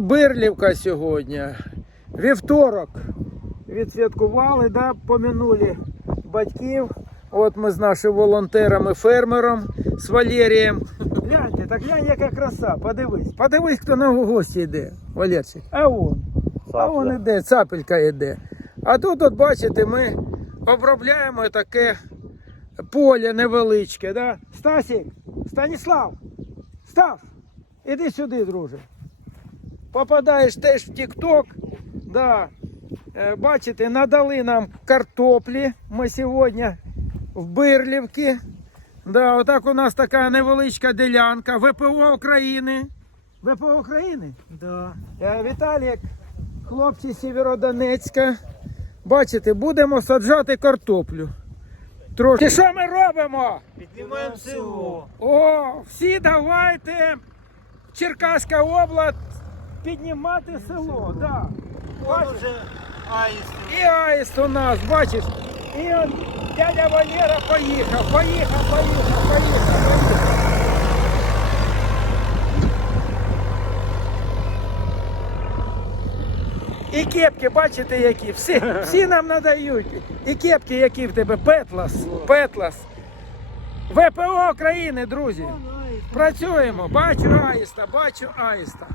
Бирлівка сьогодні. Вівторок. Відсвяткували, да, помінули батьків. От ми з нашим волонтером і фермером з Валерієм. Гляньте, так глянь, яка краса. Подивись. Подивись, хто на гості йде, Валерчик. А вон. А вон іде, цапелька йде. А тут, от бачите, ми обробляємо таке поле невеличке. Да? Стасік, Станіслав, Стас, іди сюди, друже. Попадаєш теж в Тік-Ток. Да. Е, Бачите, надали нам картоплі. Ми сьогодні в Бирлівці. Да, отак у нас така невеличка ділянка. ВПО України. ВПО України? Да. Е, Віталік, хлопці Сєвєродонецька. Бачите, будемо саджати картоплю. Трошки. І що ми робимо? Піднімаємо село. О, всі давайте Черкаська область піднімати село. Да. Бачиш? аїст. І аїст у нас, бачиш. І от дядя Валера поїхав, поїхав, поїхав, поїхав, поїхав. І кепки, бачите, які. Всі, всі нам надають. І кепки, які в тебе. Петлас. Петлас. ВПО України, друзі. Працюємо. Бачу аїста, бачу аїста.